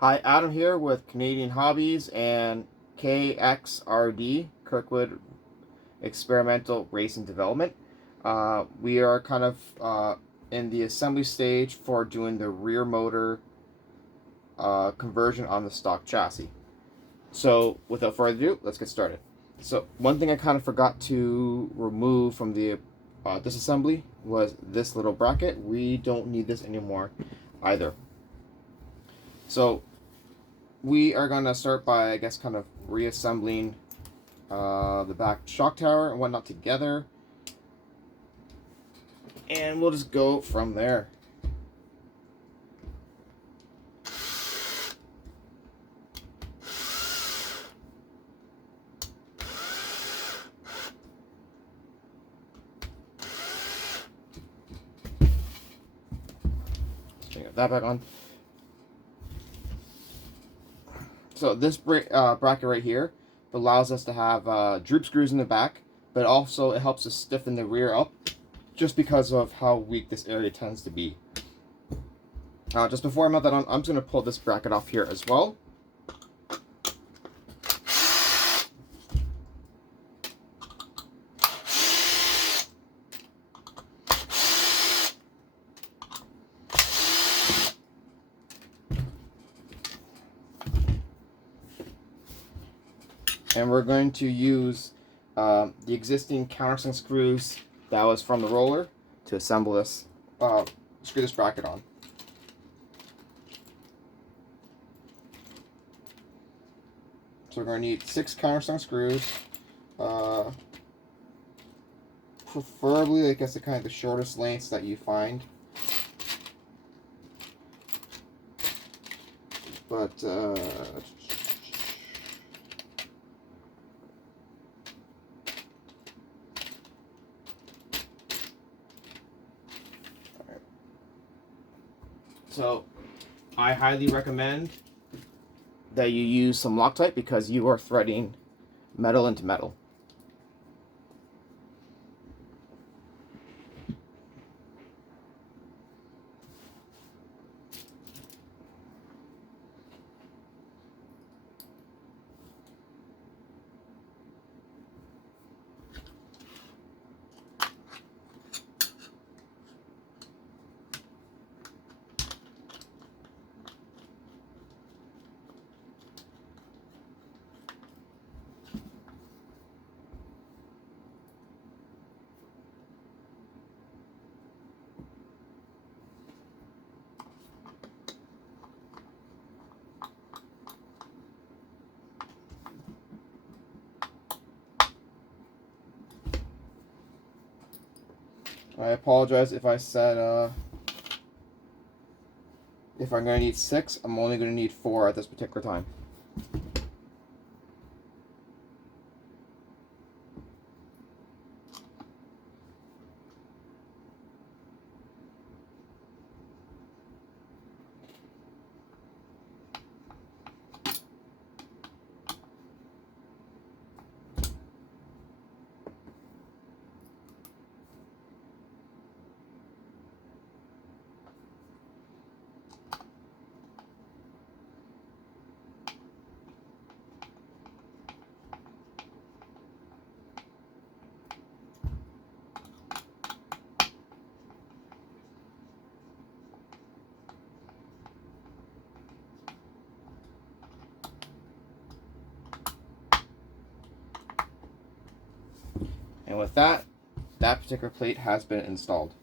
Hi, Adam here with Canadian Hobbies and KXRD, Kirkwood Experimental Racing Development. We are kind of in the assembly stage for doing the rear motor conversion on the stock chassis. So, without further ado, let's get started. So, one thing I kind of forgot to remove from the disassembly was this little bracket. We don't need this anymore either. So, we are going to start by, I guess, kind of reassembling the back shock tower and whatnot together. And we'll just go from there. Get that back on. So this bracket right here allows us to have droop screws in the back, but also it helps us stiffen the rear up just because of how weak this area tends to be. Just before I mount that on, I'm just going to pull this bracket off here as well. And we're going to use the existing countersunk screws that was from the roller to assemble this, screw this bracket on. So we're going to need 6 countersunk screws, preferably, I guess, the kind of the shortest lengths that you find. But so I highly recommend that you use some Loctite because you are threading metal into metal. I apologize if I said if I'm going to need 6, I'm only going to need 4 at this particular time. And with that, that particular plate has been installed.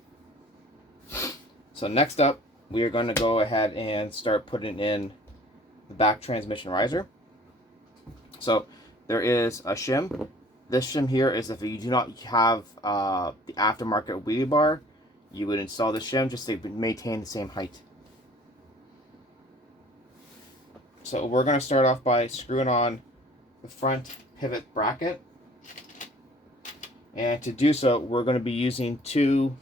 So next up, we are going to go ahead and start putting in the back transmission riser. So there is a shim. This shim here is if you do not have the aftermarket wheelie bar, you would install the shim just to maintain the same height. So we're going to start off by screwing on the front pivot bracket. And to do so, we're going to be using 2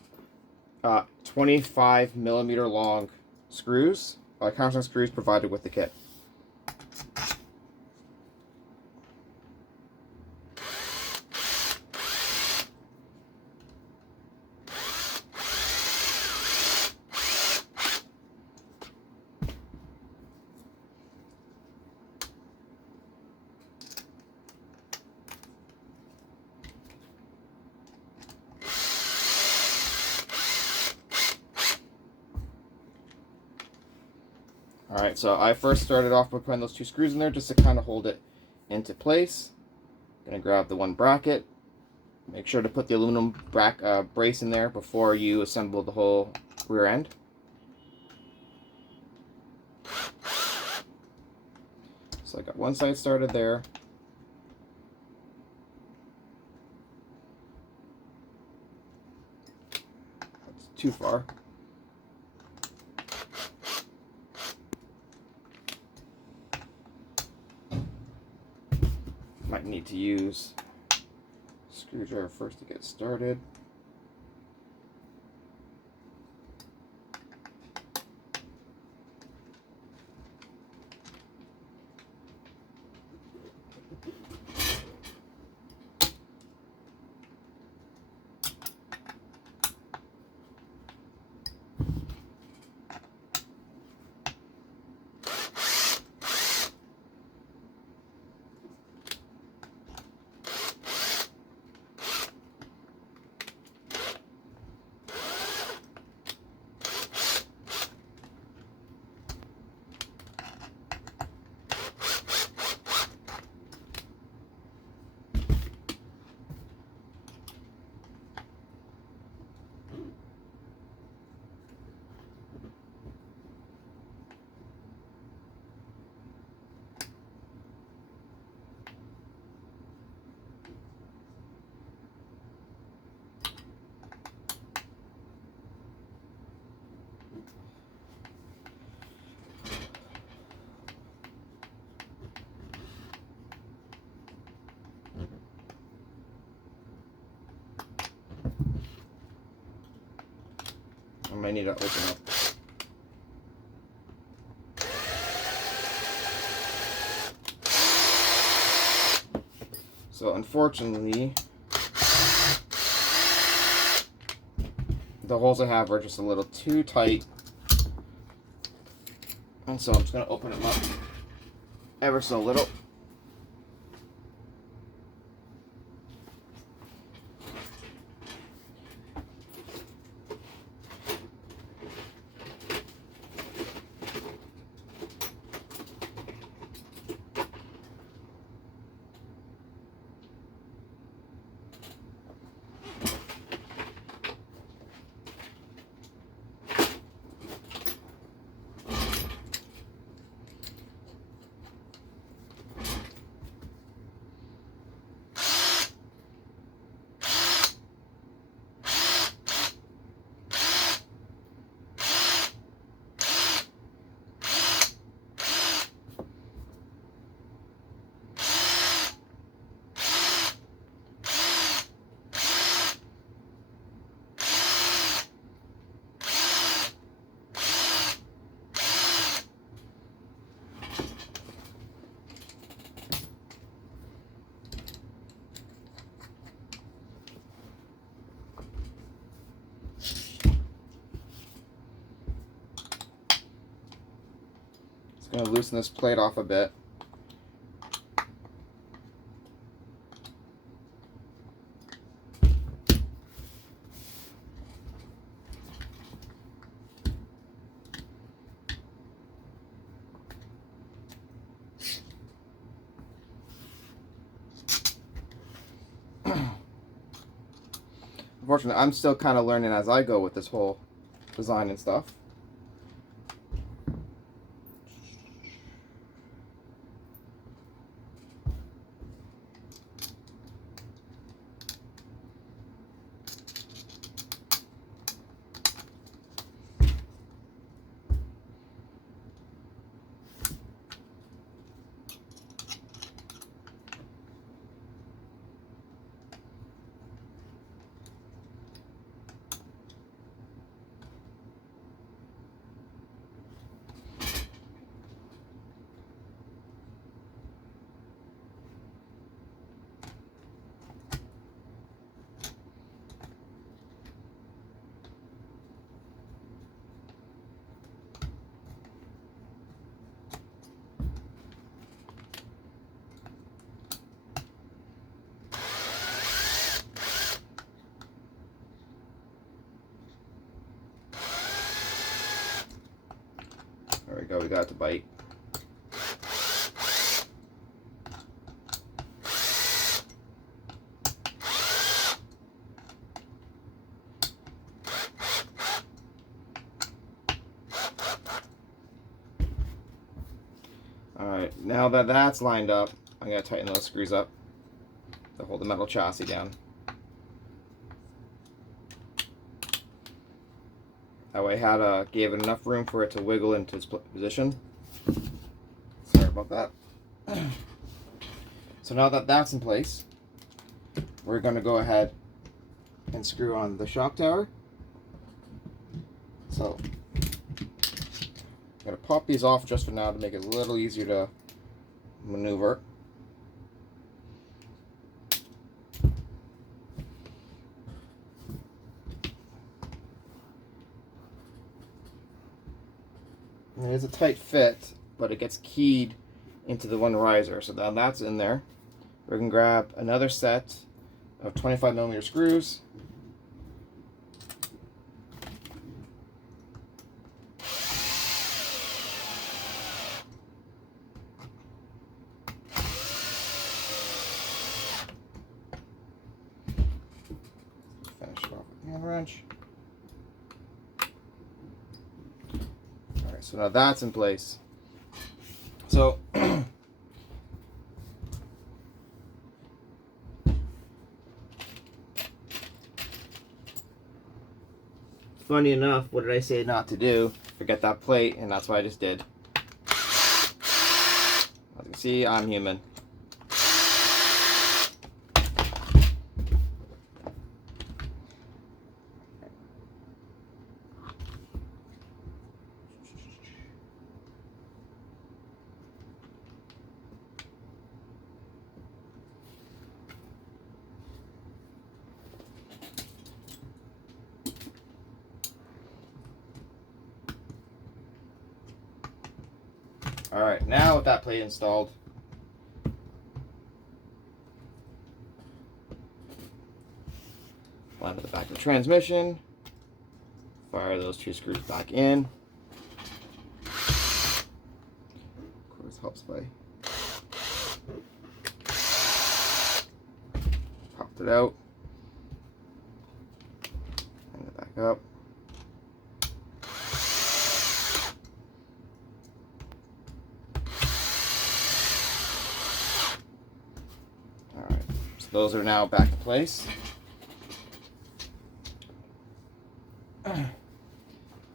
25mm long screws, countersunk screws provided with the kit. Alright, so I first started off by putting those 2 screws in there just to kind of hold it into place. Gonna grab the one bracket. Make sure to put the aluminum brace in there before you assemble the whole rear end. So I got one side started there. That's too far. Might need to use a screwdriver first to get started. I might need to open up. So unfortunately, the holes I have are just a little too tight. And so I'm just going to open them up ever so little. Going to loosen this plate off a bit. Unfortunately, I'm still kind of learning as I go with this whole design and stuff. There we go, we got it to bite. Alright, now that that's lined up, I'm going to tighten those screws up to hold the metal chassis down. That way I gave it enough room for it to wiggle into its position. Sorry about that. So now that that's in place, we're going to go ahead and screw on the shock tower. So I'm going to pop these off just for now to make it a little easier to maneuver. It is a tight fit, but it gets keyed into the one riser. So now that's in there. We can grab another set of 25mm screws. Finish it off with the hand wrench. Alright, so now that's in place. So funny enough, what did I say not to do? Forget that plate, and that's what I just did. As you can see, I'm human. Alright, now with that plate installed, line to the back of the transmission, fire those two screws back in. Of course, helps by popped it out, and it back up. Those are now back in place.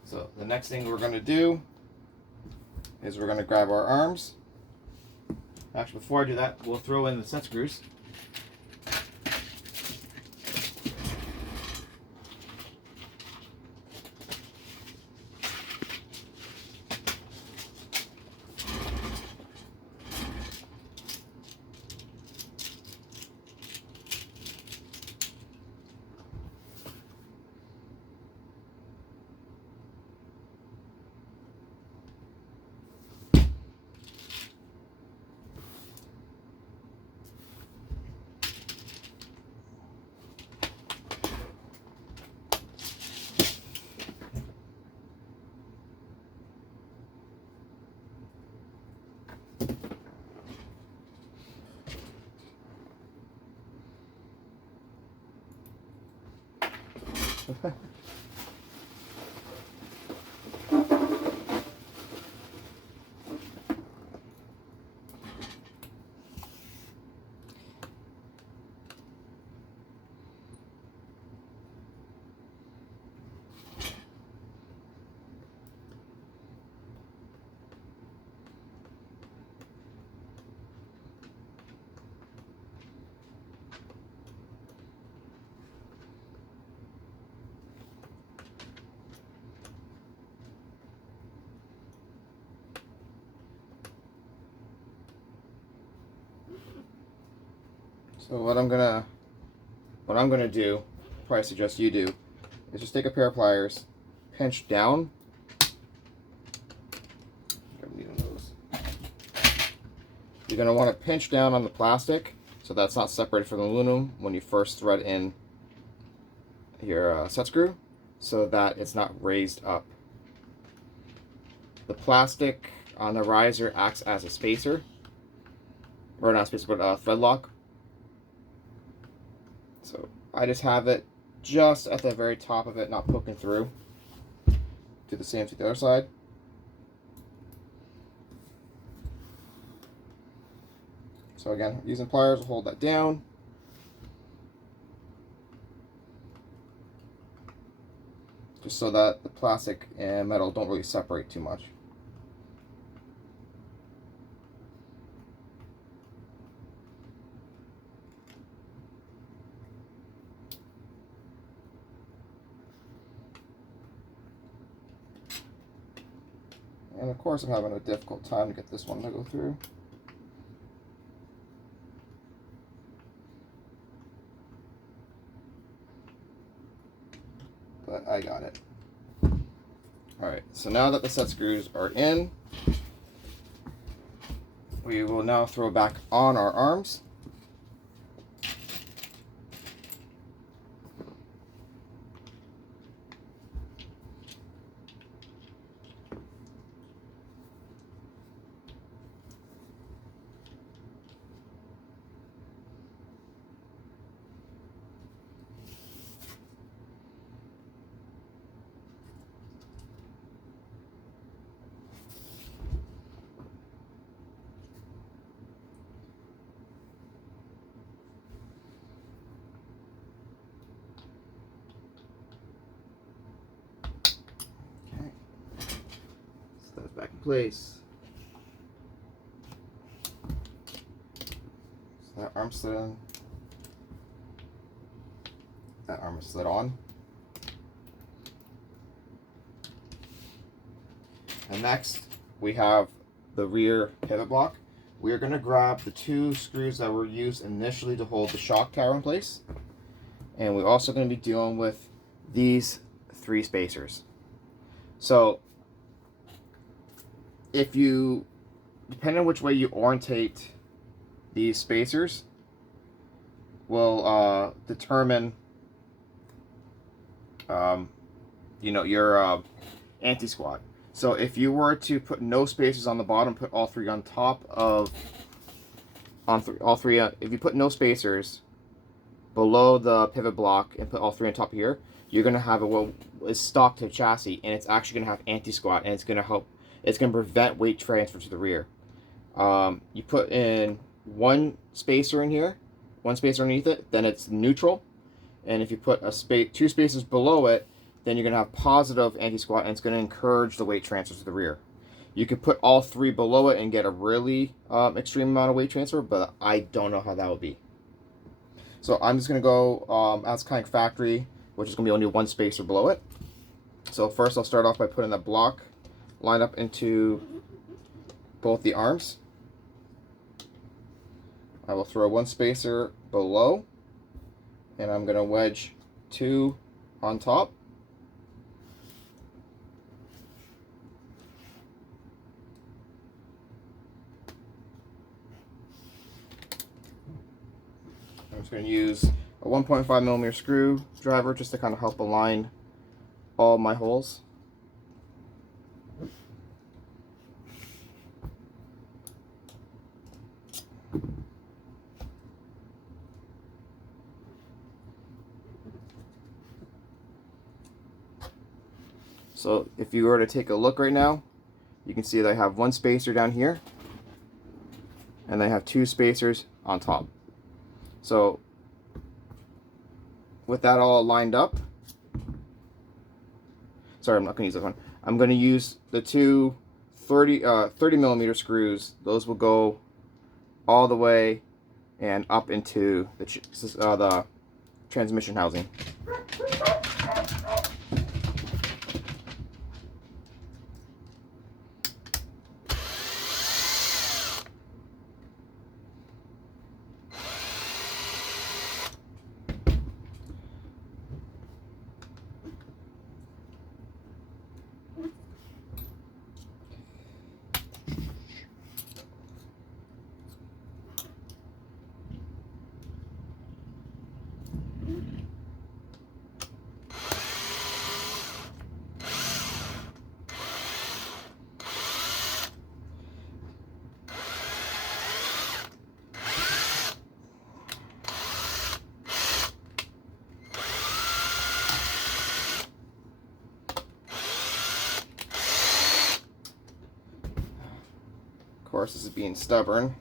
So the next thing we're going to do is we're going to grab our arms. Actually, before I do that, we'll throw in the set screws. So what I'm gonna do, probably suggest you do, is just take a pair of pliers, pinch down. You're gonna want to pinch down on the plastic so that's not separated from the aluminum when you first thread in your set screw, so that it's not raised up. The plastic on the riser acts as a spacer, or not spacer, but a thread lock. So I just have it just at the very top of it, not poking through. Do the same to the other side. So again, using pliers to hold that down. Just so that the plastic and metal don't really separate too much. And of course I'm having a difficult time to get this one to go through. But I got it. Alright, so now that the set screws are in, we will now throw back on our arms. Back in place. So that arm slid in. That arm is slid on. And next we have the rear pivot block. We are going to grab the 2 screws that were used initially to hold the shock tower in place. And we're also going to be dealing with these 3 spacers. So if you, depending on which way you orientate these spacers, will determine, your anti-squat. So if you were to put no spacers on the bottom, put all 3 on top of, if you put no spacers below the pivot block and put all 3 on top of here, you're going to have what is stock to the chassis, and it's actually going to have anti-squat, and it's going to help. It's going to prevent weight transfer to the rear. You put in 1 spacer in here, 1 spacer underneath it, then it's neutral. And if you put 2 spacers below it, then you're going to have positive anti-squat, and it's going to encourage the weight transfer to the rear. You could put all 3 below it and get a really extreme amount of weight transfer, but I don't know how that would be. So I'm just going to go as kind of factory, which is going to be only 1 spacer below it. So first I'll start off by putting the block line up into both the arms. I will throw 1 spacer below, and I'm going to wedge 2 on top. I'm just going to use a 1.5mm screwdriver just to kind of help align all my holes. So if you were to take a look right now, you can see that I have 1 spacer down here, and I have 2 spacers on top. So with that all lined up, sorry, I'm not going to use this one. I'm going to use the 2 30mm screws. Those will go all the way and up into the transmission housing. course, this is being stubborn.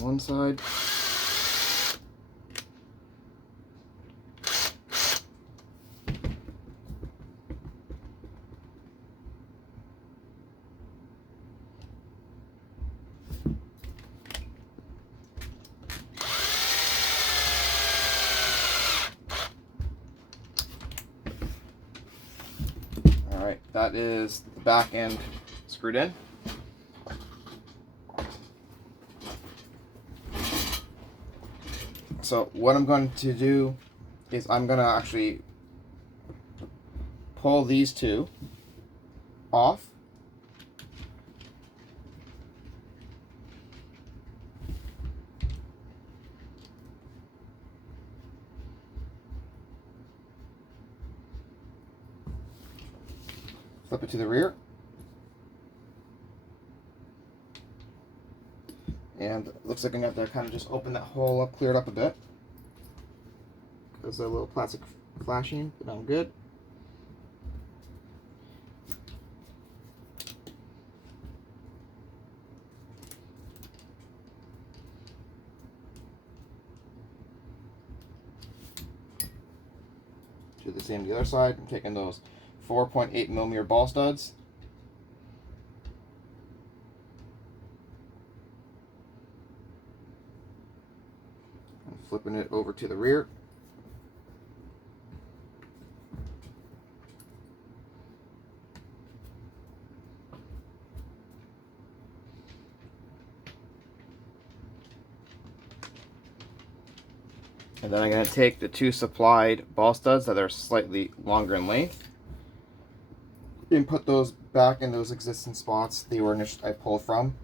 One side. All right, that is the back end screwed in. So what I'm going to do is I'm going to actually pull these two off. Flip it to the rear. And it looks like I'm going to have to kind of just open that hole up, clear it up a bit. There's a little plastic flashing, but I'm good. Do the same to the other side. I'm taking those 4.8mm ball studs. And flipping it over to the rear. And then I'm going to take the two supplied ball studs that are slightly longer in length and put those back in those existing spots they were I pulled from.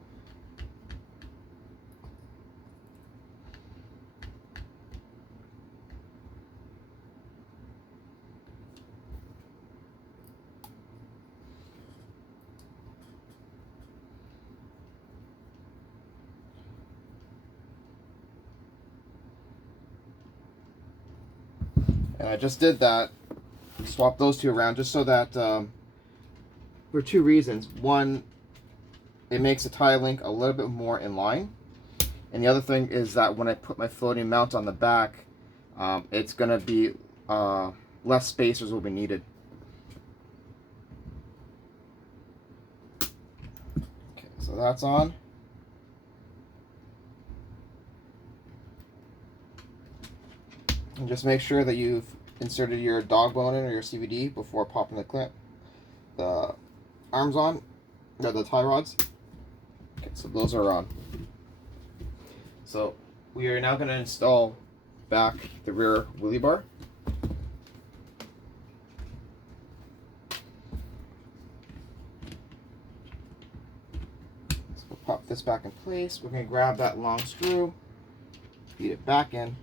And I just did that, swap those two around just so that, for two reasons. One, it makes the tie link a little bit more in line. And the other thing is that when I put my floating mount on the back, it's going to be less spacers will be needed. Okay, so that's on. And just make sure that you've inserted your dog bone in or your CVD before popping the arms on, the tie rods. Okay, so those are on. So we are now going to install back the rear wheelie bar. So we'll pop this back in place. We're going to grab that long screw, feed it back in.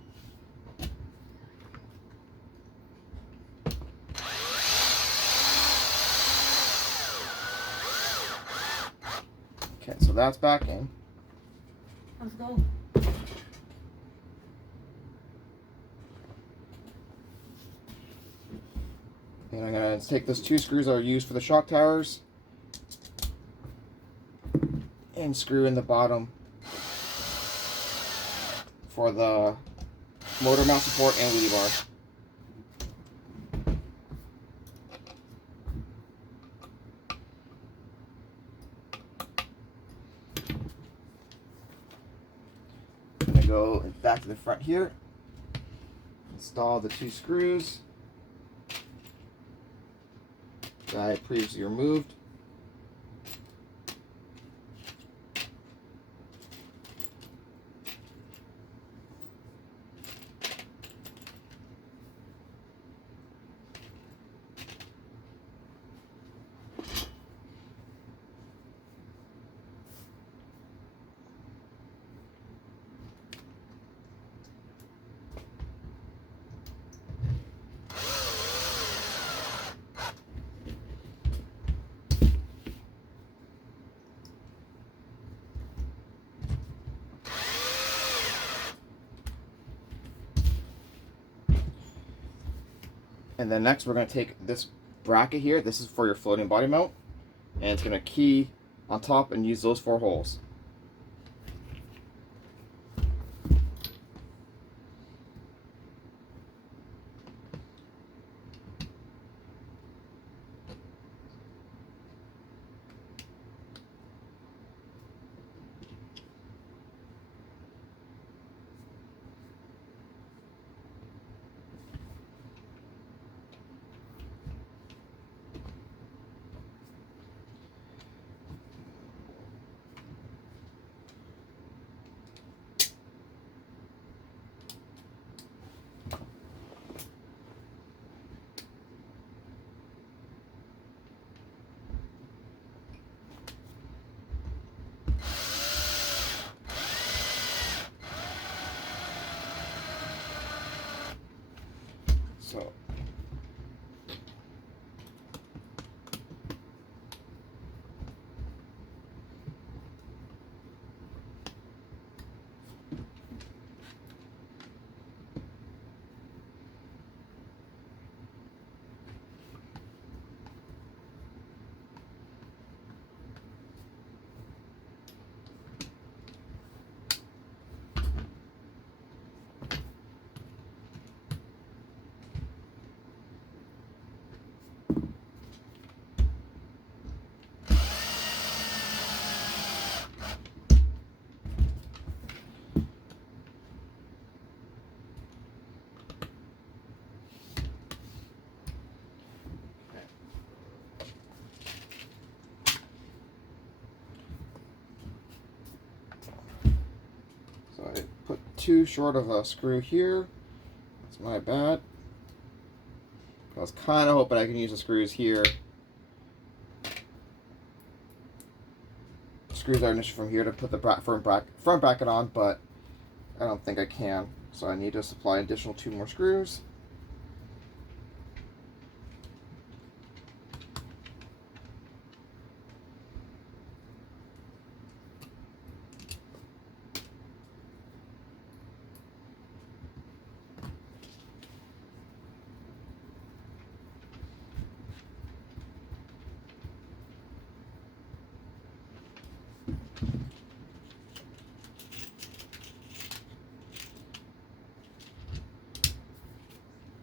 Okay, so that's back in. Let's go. And I'm going to take those two screws that are used for the shock towers and screw in the bottom for the motor mount support and wheelie bar. I'm going to go back to the front here, install the two screws that I had previously removed. And then next we're going to take this bracket here. This is for your floating body mount. And it's going to key on top and use those 4 holes. So I put too short of a screw here. That's my bad. I was kind of hoping I can use the screws here. Screws are an issue from here to put the front bracket on, but I don't think I can. So I need to supply additional 2 more screws.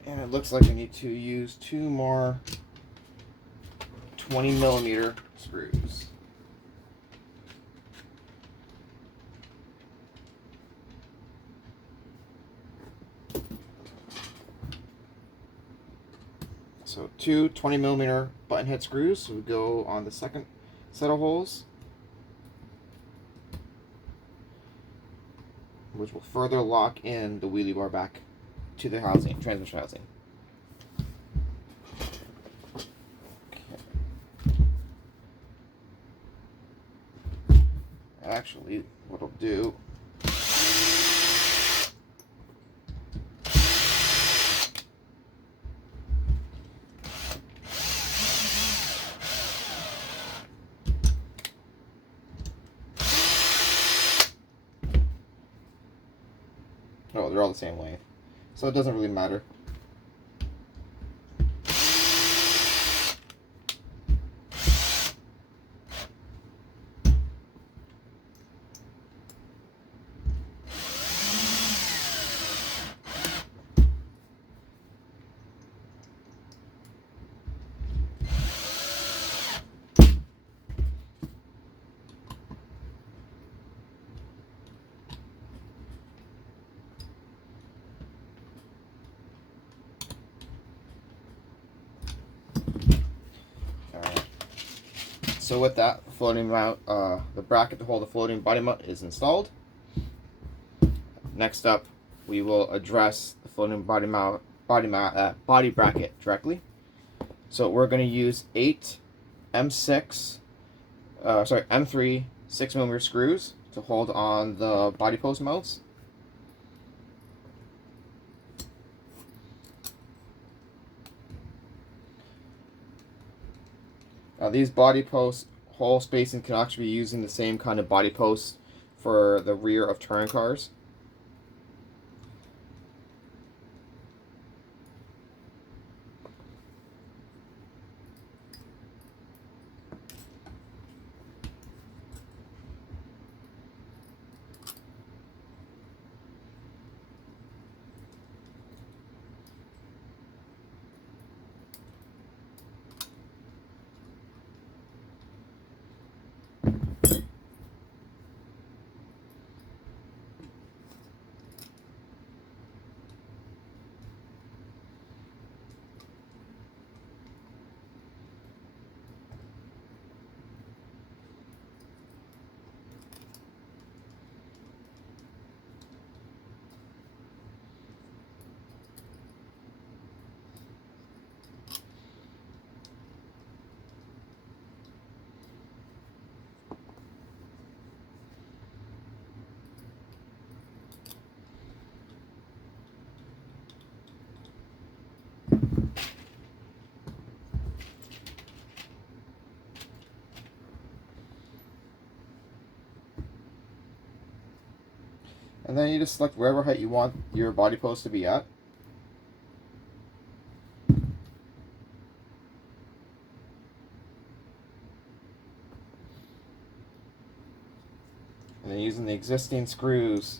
And it looks like I need to use 2 more 20mm screws. So 2 20mm button head screws would go on the second set of holes, which will further lock in the wheelie bar back to the housing, transmission housing. Okay. Actually, what I'll do oh, they're all the same length, so it doesn't really matter. So with that, floating mount, the bracket to hold the floating body mount is installed. Next up, we will address the floating body bracket directly. So we're going to use 8 M3 6mm screws to hold on the body post mounts. Now these body post hole spacing can actually be using the same kind of body post for the rear of touring cars. And then you just select wherever height you want your body post to be at. And then using the existing screws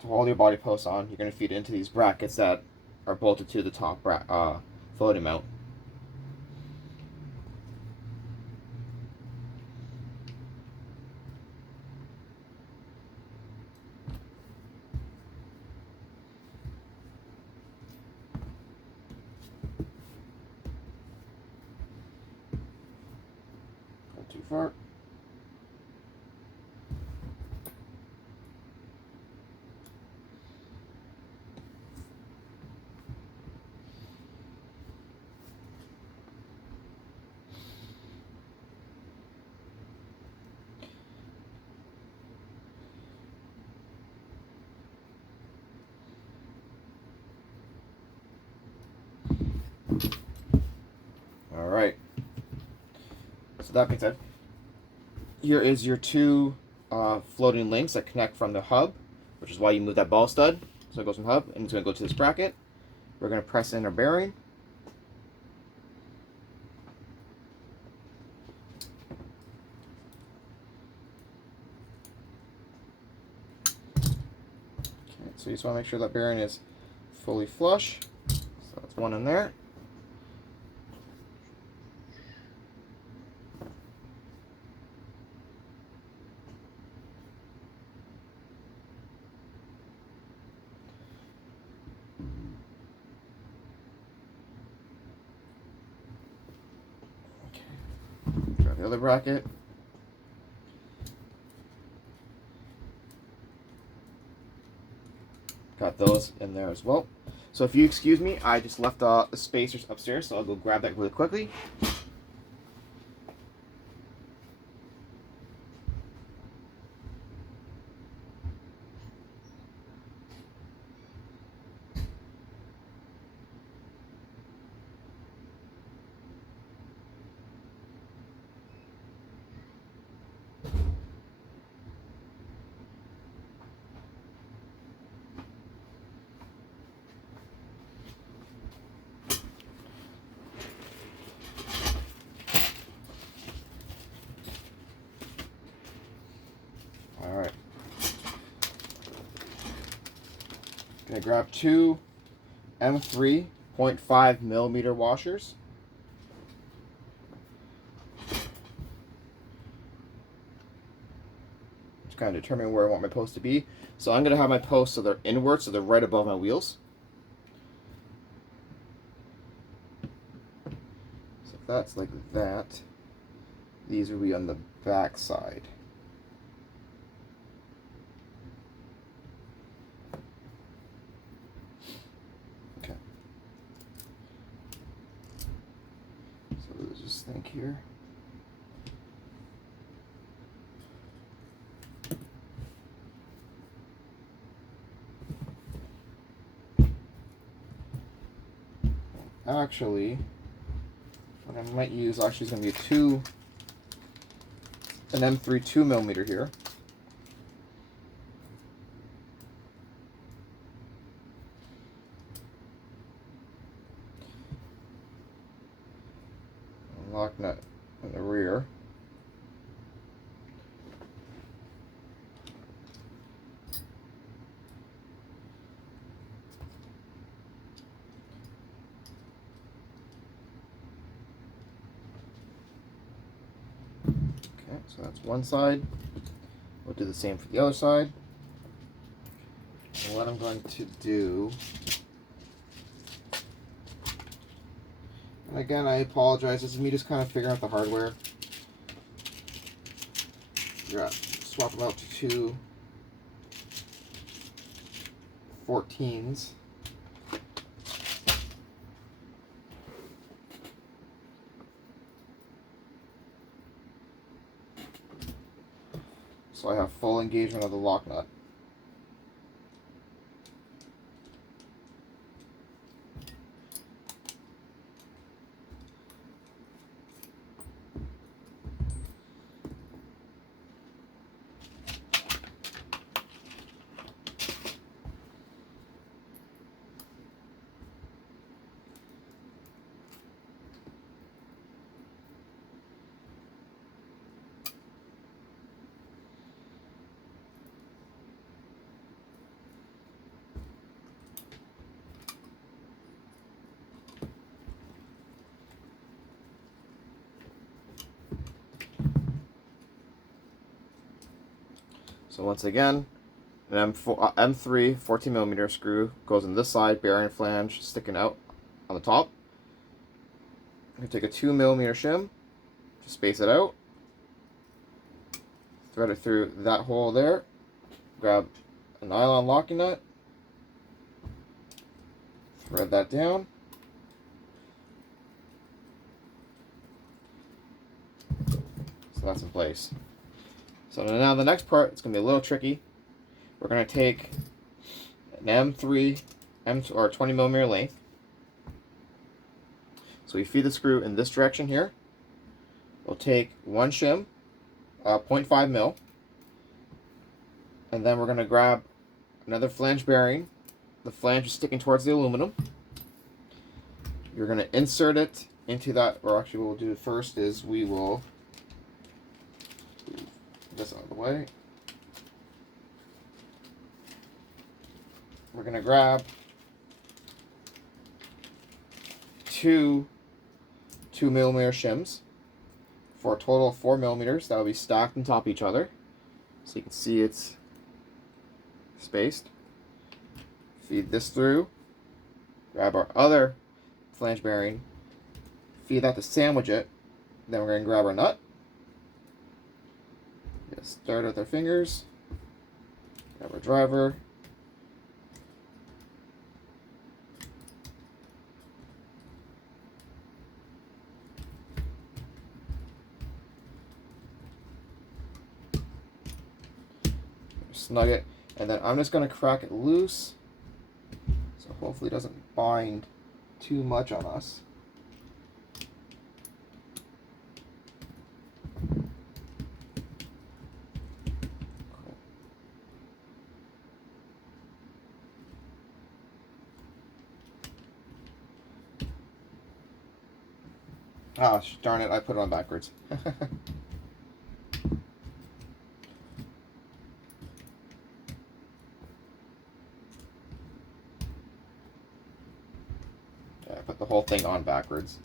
to hold your body post on, you're going to feed it into these brackets that are bolted to the top floating mount. Not too far. All right. So that being said, here is your two floating links that connect from the hub, which is why you move that ball stud. So it goes from hub, and it's going to go to this bracket. We're going to press in our bearing. Okay, so you just want to make sure that bearing is fully flush. So that's one in there. Try the other bracket. Got those in there as well. So if you excuse me, I just left the spacers upstairs, so I'll go grab that really quickly. Alright. Gonna grab two M3.5 millimeter washers. Just kind of determine where I want my post to be. So I'm gonna have my posts so they're inward, so they're right above my wheels. So if that's like that, these will be on the back side. Okay. So let's just think here. Actually, what I might use actually is going to be an M3 2mm here. Lock nut in the rear. Okay, so that's one side. We'll do the same for the other side. And what I'm going to do, and again, I apologize, this is me just kind of figuring out the hardware. Yeah, swap them out to two 14s. So I have full engagement of the lock nut. So once again, an M3 14mm screw goes in this side, bearing flange sticking out on the top. I'm going to take a 2mm shim to space it out, thread it through that hole there, grab a nylon locking nut, thread that down, so that's in place. So now the next part, it's going to be a little tricky. We're going to take an M3 or 20mm length. So we feed the screw in this direction here. We'll take one shim, 0.5 mil, and then we're going to grab another flange bearing. The flange is sticking towards the aluminum. You're going to insert it into that, or actually what we'll do first is we will move this out of the way. We're going to grab two 2mm shims for a total of 4mm. That will be stacked on top of each other, so you can see it's spaced. Feed this through. Grab our other flange bearing. Feed that to sandwich it. Then we're going to grab our nut. Just start with our fingers. Grab our driver. Snug it, and then I'm just going to crack it loose, so hopefully it doesn't bind too much on us. Ah, darn it, I put it on backwards. I put the whole thing on backwards.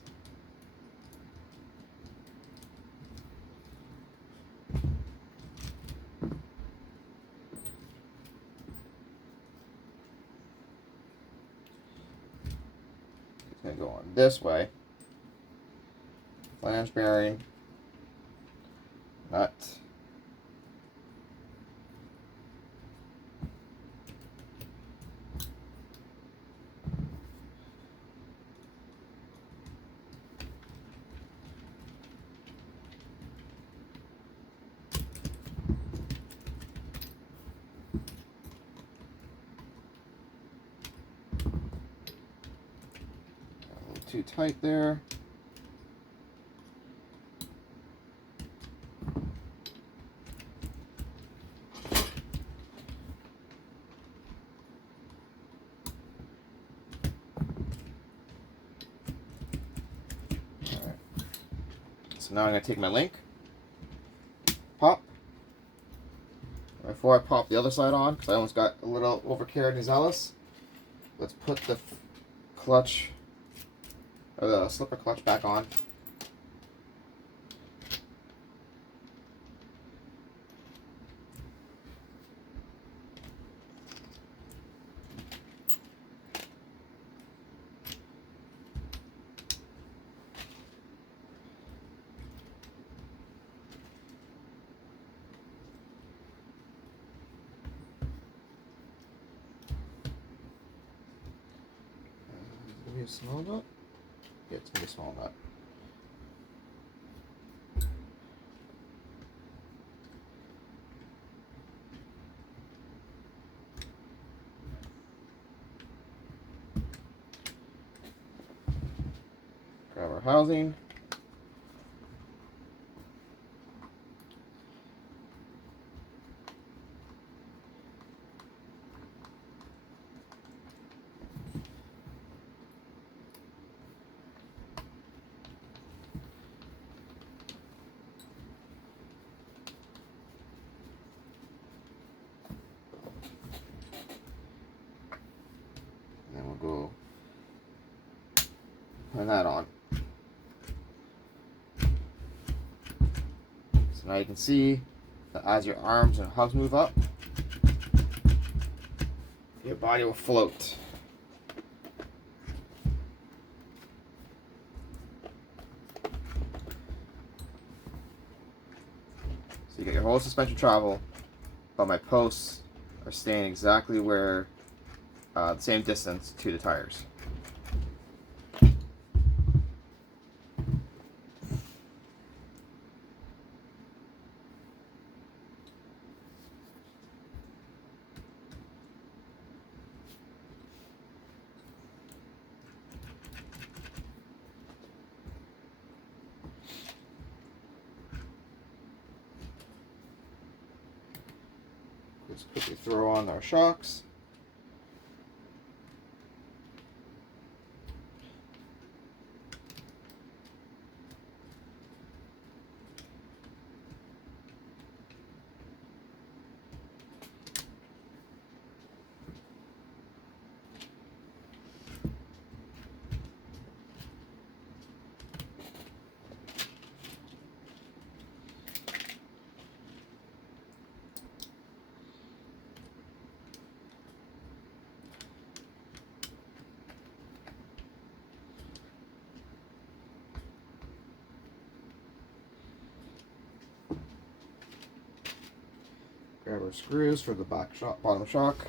It's going to go on this way. Flange bearing, nut, a little too tight there. So now I'm going to take my link, pop. Before I pop the other side on, because I almost got a little overcarried and zealous, let's put the clutch, or the slipper clutch back on. Maybe a small nut? Yeah, it's going to be a small nut. Grab our housing. And then we'll go put that on. So now you can see As your arms and hubs move up, your body will float. So you get your whole suspension travel, but my posts are staying exactly where the same distance to the tires. Let's quickly throw on our shocks. Grab our screws for the back shock, bottom shock.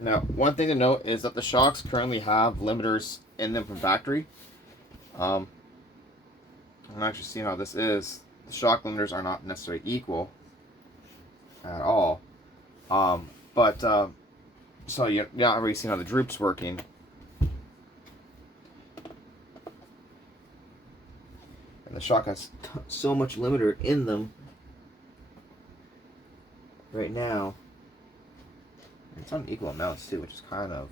Now, one thing to note is that the shocks currently have limiters in them from factory. I'm actually seeing how this is. The shock limiters are not necessarily equal at all. So you're not really seeing how the droop's working. And the shock has so much limiter in them right now. It's on equal amounts too, which is kind of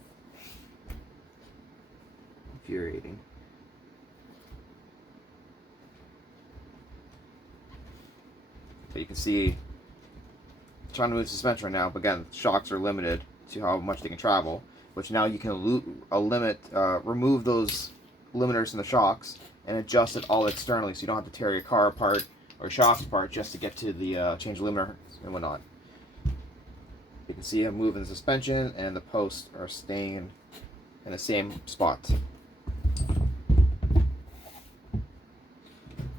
infuriating. But you can see, I'm trying to move suspension right now, but again, shocks are limited to how much they can travel, which now you can remove those limiters from the shocks and adjust it all externally, so you don't have to tear your car apart or shocks apart just to get to the change limiter and whatnot. You can see I'm moving the suspension and the posts are staying in the same spot.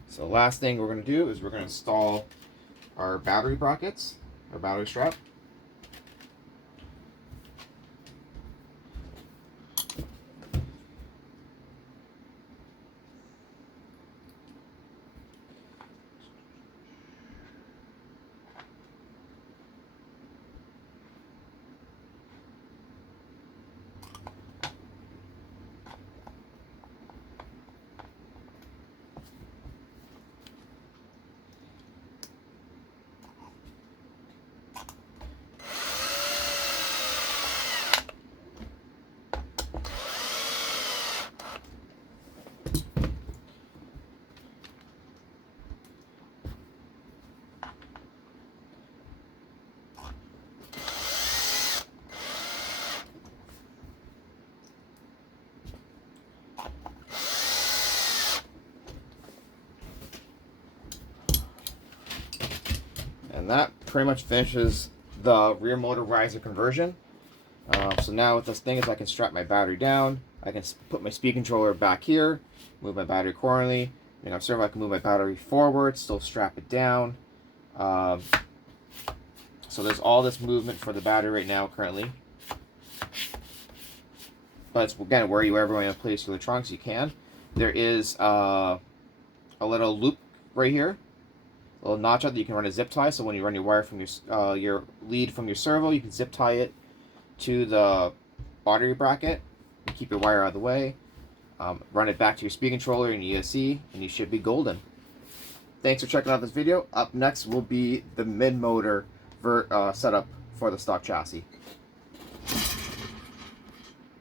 So last thing we're going to do is we're going to install our battery brackets, our battery strap. And that pretty much finishes the rear motor riser conversion. So now what this thing is, I can strap my battery down. I can put my speed controller back here, move my battery accordingly. And I'm certain I can move my battery forward, still strap it down. So there's all this movement for the battery right now currently. But it's, again, wherever you want to place your electronics, you can. There is a little loop right here, a little notch out that you can run a zip tie. So when you run your wire from your lead from your servo, you can zip tie it to the battery bracket and keep your wire out of the way. Run it back to your speed controller and ESC, and you should be golden. Thanks for checking out this video. Up next will be the mid-motor setup for the stock chassis.